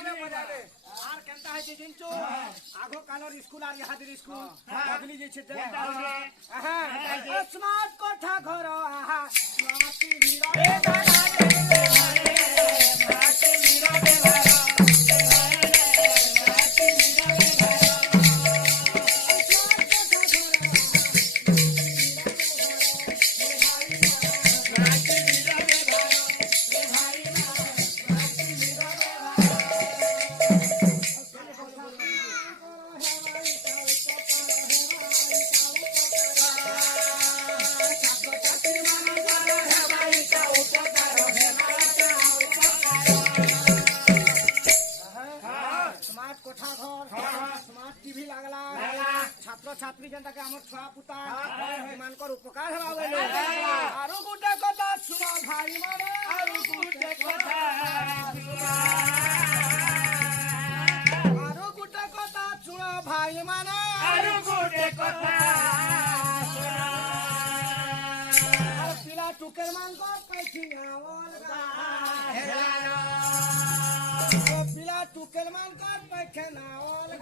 are केनता है जिंचो आगो कालर school are यहादर school बदली जे छे स्मार्ट कोठा घर आहा माटी हीरो ए दादा माटी हीरो छात्र छात्री जनता के हमर छुआ पुता मानकर उपकार हवावे आरो गुटे कथा सुना भाई मारे आरो गुटे कथा सुना भाई माने आरो गुटे कथा सुना पिला टुकर मानकर पैखियावल पिला टुकर मानकर पैखनावल